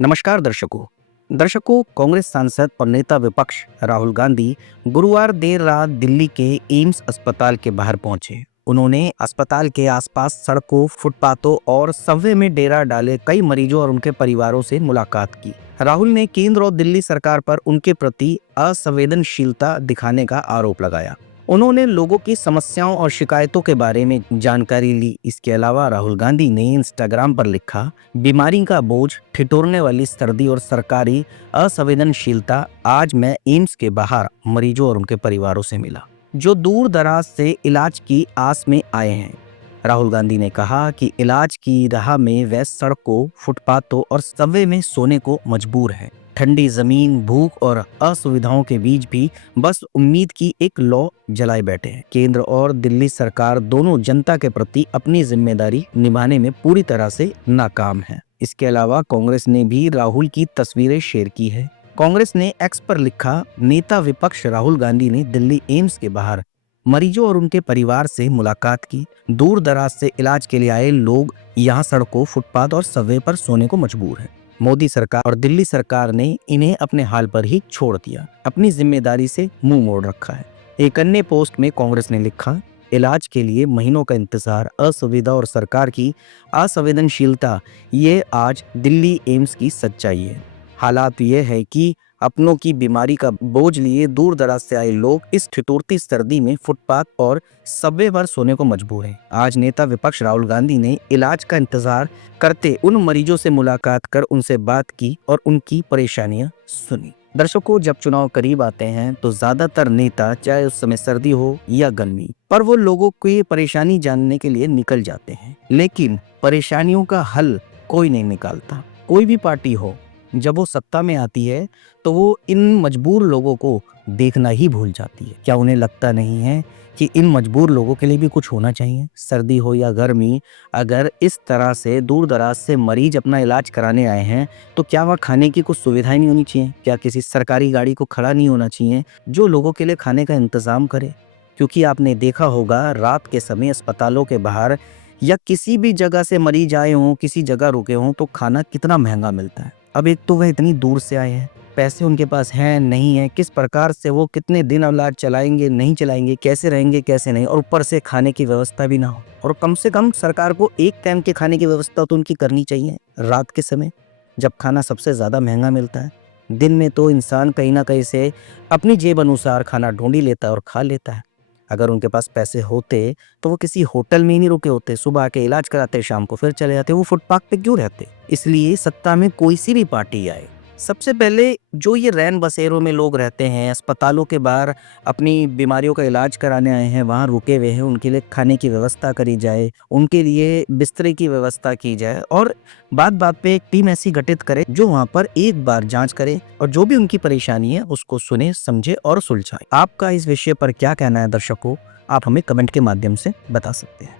नमस्कार दर्शकों कांग्रेस सांसद और नेता विपक्ष राहुल गांधी गुरुवार देर रात दिल्ली के एम्स अस्पताल के बाहर पहुंचे। उन्होंने अस्पताल के आसपास सड़कों, फुटपाथों और सबवे में डेरा डाले कई मरीजों और उनके परिवारों से मुलाकात की। राहुल ने केंद्र और दिल्ली सरकार पर उनके प्रति असंवेदनशीलता दिखाने का आरोप लगाया। उन्होंने लोगों की समस्याओं और शिकायतों के बारे में जानकारी ली। इसके अलावा राहुल गांधी ने इंस्टाग्राम पर लिखा, बीमारी का बोझ, ठिठुरने वाली सर्दी और सरकारी असंवेदनशीलता। आज मैं एम्स के बाहर मरीजों और उनके परिवारों से मिला जो दूर दराज से इलाज की आस में आए हैं। राहुल गांधी ने कहा कि इलाज की राह में वे सड़कों, फुटपाथों और सबवे में सोने को मजबूर हैं। ठंडी जमीन, भूख और असुविधाओं के बीच भी बस उम्मीद की एक लौ जलाए बैठे हैं। केंद्र और दिल्ली सरकार दोनों जनता के प्रति अपनी जिम्मेदारी निभाने में पूरी तरह से नाकाम है। इसके अलावा कांग्रेस ने भी राहुल की तस्वीरें शेयर की है। कांग्रेस ने एक्स पर लिखा, नेता विपक्ष राहुल गांधी ने दिल्ली एम्स के बाहर मरीजों और उनके परिवार से मुलाकात की। दूर दराज से इलाज के लिए आए लोग यहाँ सड़कों, फुटपाथ और सबवे पर सोने को मजबूर हैं। मोदी सरकार और दिल्ली सरकार ने इन्हें अपने हाल पर ही छोड़ दिया, अपनी जिम्मेदारी से मुंह मोड़ रखा है। एक अन्य पोस्ट में कांग्रेस ने लिखा, इलाज के लिए महीनों का इंतजार, असुविधा और सरकार की असंवेदनशीलता, ये आज दिल्ली एम्स की सच्चाई है। हालात ये है कि अपनों की बीमारी का बोझ लिए दूर दराज से आए लोग इस ठिठुरती सर्दी में फुटपाथ और सबवे पर सोने को मजबूर हैं। आज नेता विपक्ष राहुल गांधी ने इलाज का इंतजार करते उन मरीजों से मुलाकात कर उनसे बात की और उनकी परेशानियां सुनी। दर्शकों, जब चुनाव करीब आते हैं तो ज्यादातर नेता, चाहे उस समय सर्दी हो या गर्मी, पर वो लोगों की परेशानी जानने के लिए निकल जाते हैं, लेकिन परेशानियों का हल कोई नहीं निकालता। कोई भी पार्टी हो, जब वो सत्ता में आती है तो वो इन मजबूर लोगों को देखना ही भूल जाती है। क्या उन्हें लगता नहीं है कि इन मजबूर लोगों के लिए भी कुछ होना चाहिए? सर्दी हो या गर्मी, अगर इस तरह से दूर दराज से मरीज अपना इलाज कराने आए हैं तो क्या वहाँ खाने की कुछ सुविधाएं नहीं होनी चाहिए? क्या किसी सरकारी गाड़ी को खड़ा नहीं होना चाहिए जो लोगों के लिए खाने का इंतजाम करे? क्योंकि आपने देखा होगा, रात के समय अस्पतालों के बाहर या किसी भी जगह से मरीज आए हों, किसी जगह रुके हों, तो खाना कितना महंगा मिलता है। अब एक तो वह इतनी दूर से आए हैं, पैसे उनके पास हैं नहीं है, किस प्रकार से वो कितने दिन इलाज चलाएंगे, नहीं चलाएंगे, कैसे रहेंगे, कैसे नहीं, और ऊपर से खाने की व्यवस्था भी ना हो। और कम से कम सरकार को एक टाइम के खाने की व्यवस्था तो उनकी करनी चाहिए रात के समय, जब खाना सबसे ज़्यादा महंगा मिलता है। दिन में तो इंसान कहीं ना कहीं से अपनी जेब अनुसार खाना ढूंढ ही लेता है और खा लेता है। अगर उनके पास पैसे होते तो वो किसी होटल में ही नहीं रुके होते, सुबह आके इलाज कराते, शाम को फिर चले जाते। वो फुटपाथ पे क्यों रहते? इसलिए सत्ता में कोई सी भी पार्टी आए, सबसे पहले जो ये रैन बसेरों में लोग रहते हैं, अस्पतालों के बाहर अपनी बीमारियों का इलाज कराने आए हैं, वहाँ रुके हुए हैं, उनके लिए खाने की व्यवस्था करी जाए, उनके लिए बिस्तरे की व्यवस्था की जाए और बात बात पे एक टीम ऐसी गठित करे जो वहाँ पर एक बार जांच करे और जो भी उनकी परेशानी है उसको सुने, समझे और सुलझाए। आपका इस विषय पर क्या कहना है दर्शकों? आप हमें कमेंट के माध्यम से बता सकते हैं।